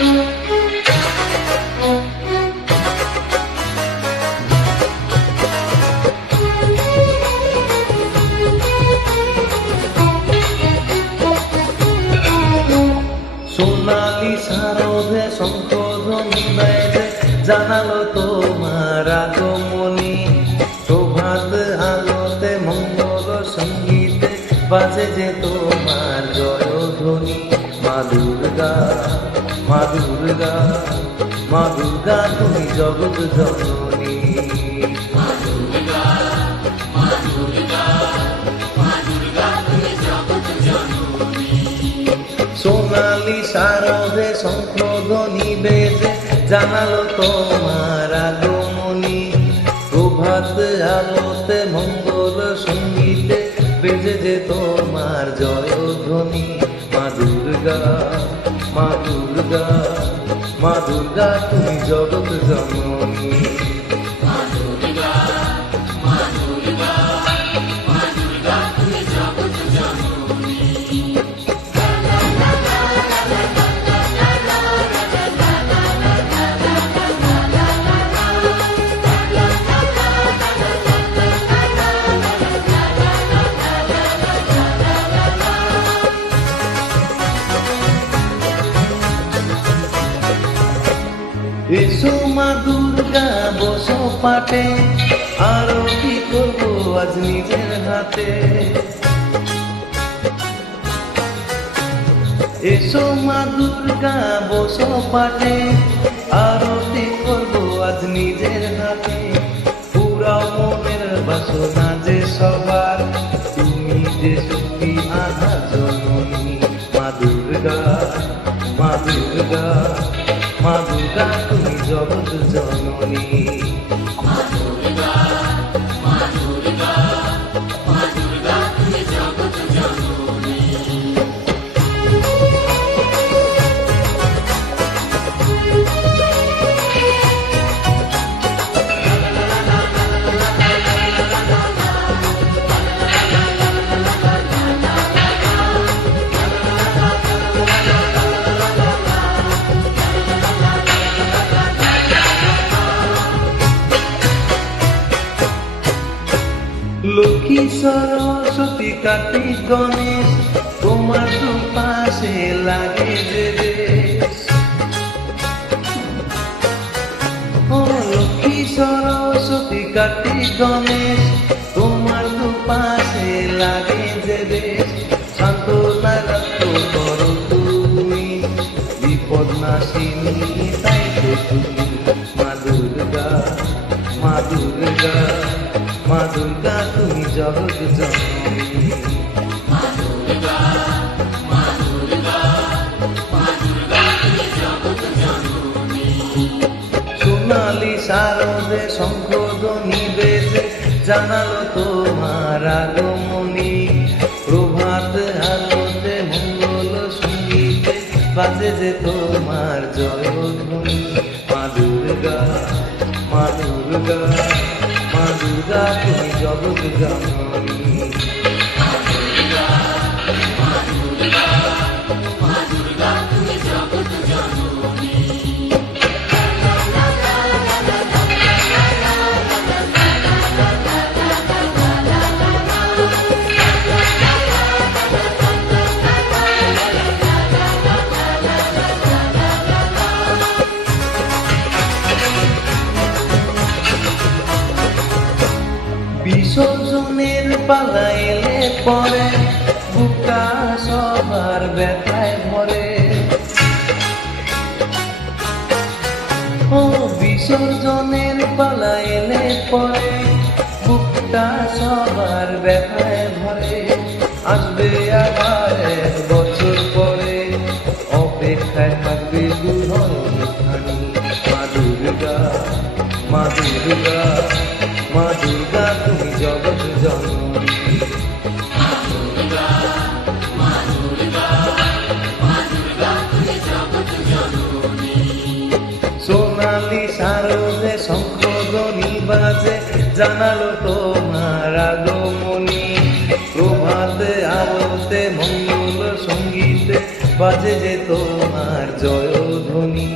সোনালি শারদে শঙ্খধ্বনি বেজে জানালো তোমার আগমনী। প্রভাত আলোতে মঙ্গল সঙ্গীতে বাজে যে তোমার জয়ধ্বনি। মা দুর্গা, মা দুর্গা, মা দুর্গা তুমি জগৎ জননী। সোনালি শারদে শঙ্খধ্বনি বেজে জানালো তোমার আগমনী। প্রভাত আলোতে মঙ্গল সঙ্গীতে বেজে যে তোমার জয়ধ্বনি। মা দুর্গা, মা দুর্গা, মা দুর্গা তুমি জগৎ জননী। এসো মা দুর্গা বসো পাটে, আরতি করবো আজ নিজের হাতে। এসো মা দুর্গা বসো পাটে, আরতি করবো আজ নিজের হাতে। পুরাও মনের বাসনা যে সবার, তুমি যে শক্তি আধা জননী। মা দুর্গা, মা দুর্গা, মা দুর্গা তুমি জগৎ জননী। লক্ষ্মী সরস্বতী কার্তিক গণেশ তোমার দুপাশে লাগে যে বেশ। ও লক্ষ্মী সরস্বতী কার্তিক গণেশ তোমার দুপাশে লাগে যে বেশ। সান্ত্বনা রক্ত করো তুমি, বিপদ নাশিনী তাই তো তুমি। মা দুর্গা, মা দুর্গা, মা দুর্গা তুমি জগৎ জননী। সোনালি শারদে শঙ্খধ্বনি বেজে জানালো তোমার আগমনী। প্রভাত আলোতে মঙ্গল সঙ্গীতে বাজে যে তোমার জয়ধ্বনি। মা দুর্গা, মা দুর্গা, মা দুর্গা তুমি জগৎ জননী। বিসর্জনের পালা এলে পরে বুকটা সবার ব্যথায় ভরে। ও বিসর্জনের পালা এলে পরে বুকটা সবার ব্যথায় ভরে। আসবে আবার এক বছর পরে, অপেক্ষায় থাকবে দুধন খানি। মা দুর্গা, মা দুর্গা, মা দুর্গা তুমি জগৎ জননী। সোনালি শারদে শঙ্খধ্বনি বাজে জানালো তোমার আগমনী। প্রভাতে আলোতে মঙ্গল সঙ্গীতে বাজে যে তোমার জয়ধ্বনি।